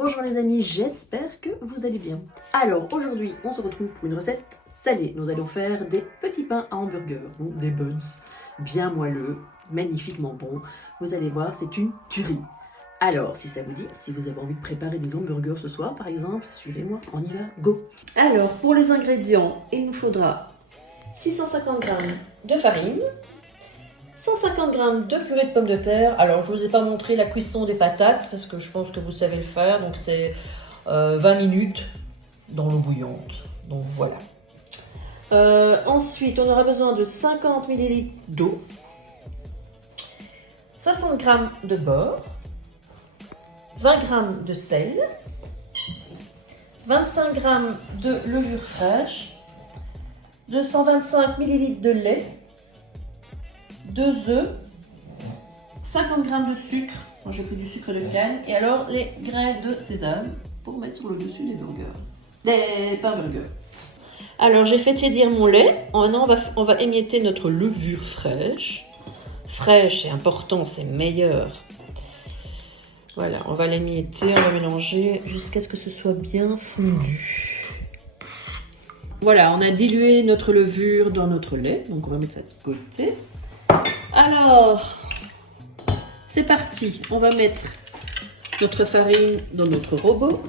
Bonjour les amis, j'espère que vous allez bien. Alors aujourd'hui, on se retrouve pour une recette salée. Nous allons faire des petits pains à hamburger, ou des buns, bien moelleux, magnifiquement bons. Vous allez voir, c'est une tuerie. Alors, si ça vous dit, si vous avez envie de préparer des hamburgers ce soir par exemple, suivez-moi, on y va, go. Alors, pour les ingrédients, il nous faudra 650 g de farine, 150 g de purée de pommes de terre. Alors, je ne vous ai pas montré la cuisson des patates parce que je pense que vous savez le faire. Donc, c'est 20 minutes dans l'eau bouillante. Donc, voilà. Ensuite, on aura besoin de 50 ml d'eau, 60 g de beurre, 20 g de sel, 25 g de levure fraîche, 225 ml de lait, 2 œufs, 50 g de sucre, moi j'ai pris du sucre de canne, et alors les grains de sésame pour mettre sur le dessus des burgers, des pains burgers. Alors j'ai fait tiédir mon lait, maintenant on va émietter notre levure fraîche. Fraîche, c'est important, c'est meilleur. Voilà, on va l'émietter, on va mélanger jusqu'à ce que ce soit bien fondu. Voilà, on a dilué notre levure dans notre lait, donc on va mettre ça de côté. Alors, c'est parti, on va mettre notre farine dans notre robot.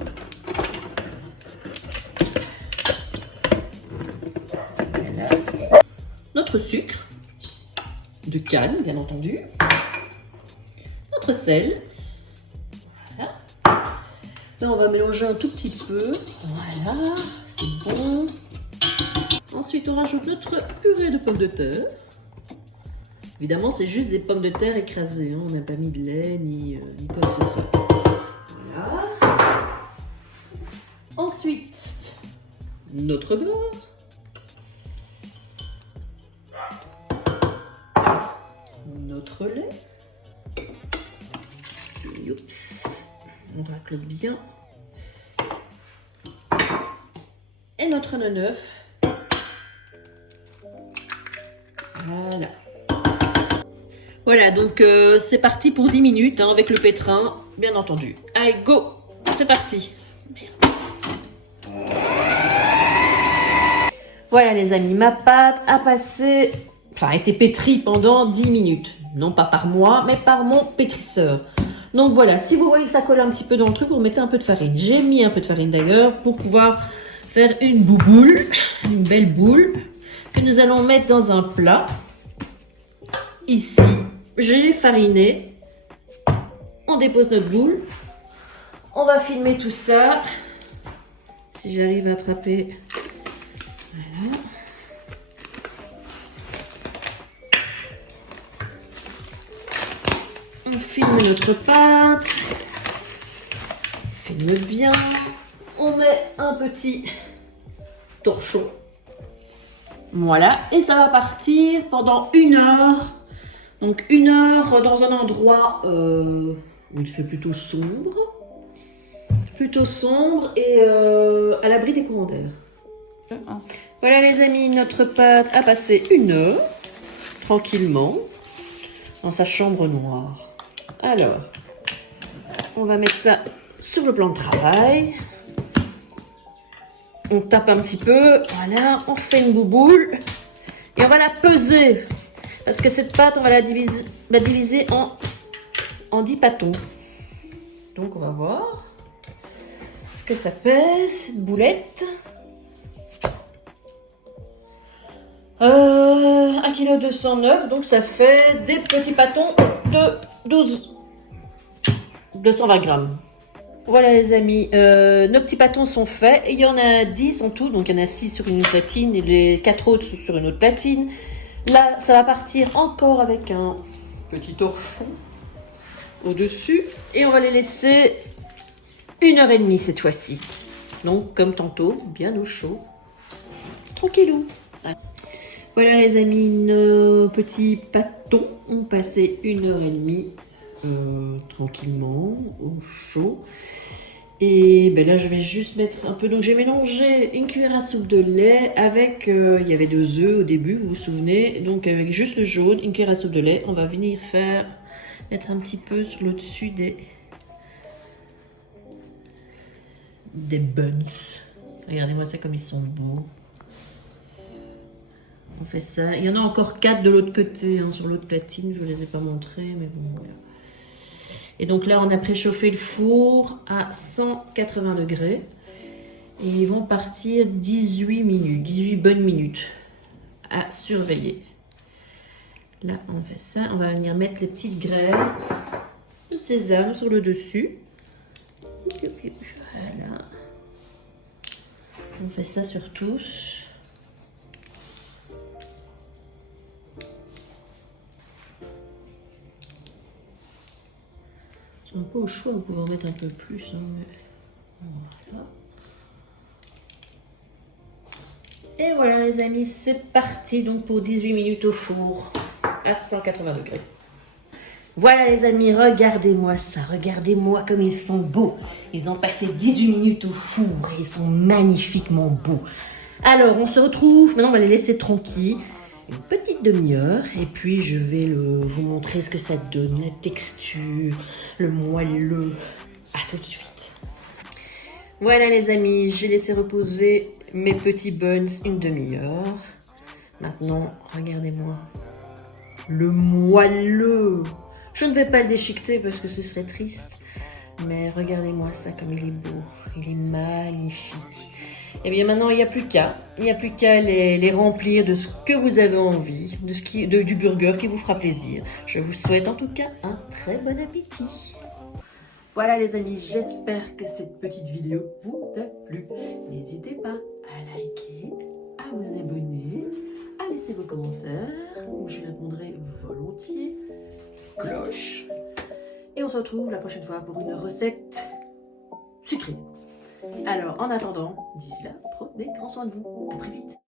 Notre sucre de canne, bien entendu. Notre sel. Voilà. Là, on va mélanger un tout petit peu. Voilà, c'est bon. Ensuite, on rajoute notre purée de pommes de terre. Évidemment, c'est juste des pommes de terre écrasées. Hein. On n'a pas mis de lait ni quoi que ce soit. Voilà. Ensuite, notre beurre. Notre lait. Oups. On racle bien. Et notre 9. Voilà. Voilà, donc c'est parti pour 10 minutes hein, avec le pétrin, bien entendu. Allez, go! C'est parti! Voilà les amis, ma pâte a été pétrie pendant 10 minutes. Non pas par moi, mais par mon pétrisseur. Donc voilà, si vous voyez que ça colle un petit peu dans le truc, vous remettez un peu de farine. J'ai mis un peu de farine d'ailleurs pour pouvoir faire une bouboule, une belle boule, que nous allons mettre dans un plat. Ici, j'ai fariné. On dépose notre boule. On va filmer tout ça. Si j'arrive à attraper. Voilà. On filme notre pâte. On filme bien. On met un petit torchon. Voilà. Et ça va partir pendant 1 heure. Donc 1 heure dans un endroit où il fait plutôt sombre et à l'abri des courants d'air. Voilà les amis, notre pâte a passé 1 heure tranquillement dans sa chambre noire. Alors, on va mettre ça sur le plan de travail. On tape un petit peu, voilà, on fait une bouboule et on va la peser. Parce que cette pâte, on va la diviser en 10 pâtons. Donc, on va voir ce que ça pèse, cette boulette. 1,209 kg, donc ça fait des petits pâtons de 220 grammes. Voilà les amis, nos petits pâtons sont faits. Il y en a 10 en tout, donc il y en a 6 sur une platine et les 4 autres sont sur une autre platine. Là, ça va partir encore avec un petit torchon au-dessus. Et on va les laisser 1h30 cette fois-ci. Donc, comme tantôt, bien au chaud. Tranquillou. Voilà les amis, nos petits pâtons ont passé 1h30 tranquillement au chaud. Et ben là, je vais juste mettre un peu. Donc, j'ai mélangé une cuillère à soupe de lait avec. Il y avait 2 œufs au début, vous vous souvenez. Donc, avec juste le jaune, une cuillère à soupe de lait. On va venir mettre un petit peu sur le dessus des des buns. Regardez-moi ça comme ils sont beaux. On fait ça. Il y en a encore 4 de l'autre côté, hein, sur l'autre platine. Je ne les ai pas montrés, mais bon, voilà. Et donc là, on a préchauffé le four à 180 degrés. Et ils vont partir 18 minutes, 18 bonnes minutes à surveiller. Là, on fait ça. On va venir mettre les petites graines de sésame sur le dessus. Voilà. On fait ça sur tous. C'est un peu au choix, vous pouvez en mettre un peu plus. Hein, mais... Voilà. Et voilà les amis, c'est parti donc pour 18 minutes au four à 180 degrés. Voilà les amis, regardez-moi ça, regardez-moi comme ils sont beaux. Ils ont passé 18 minutes au four et ils sont magnifiquement beaux. Alors on se retrouve, maintenant on va les laisser tranquilles, une petite demi-heure et puis je vais vous montrer ce que ça donne, la texture, le moelleux. À tout de suite. Voilà les amis, j'ai laissé reposer mes petits buns une demi-heure. Maintenant, regardez-moi. Le moelleux. Je ne vais pas le déchiqueter parce que ce serait triste. Mais regardez-moi ça comme il est beau. Il est magnifique. Et bien maintenant, il n'y a plus qu'à. Il n'y a plus qu'à les remplir de ce que vous avez envie. Du burger qui vous fera plaisir. Je vous souhaite en tout cas un très bon appétit. Voilà les amis, j'espère que cette petite vidéo vous a plu. N'hésitez pas à liker, à vous abonner, à laisser vos commentaires, où je répondrai volontiers. Cloche. Et on se retrouve la prochaine fois pour une recette sucrée. Alors en attendant, d'ici là, prenez grand soin de vous. À très vite.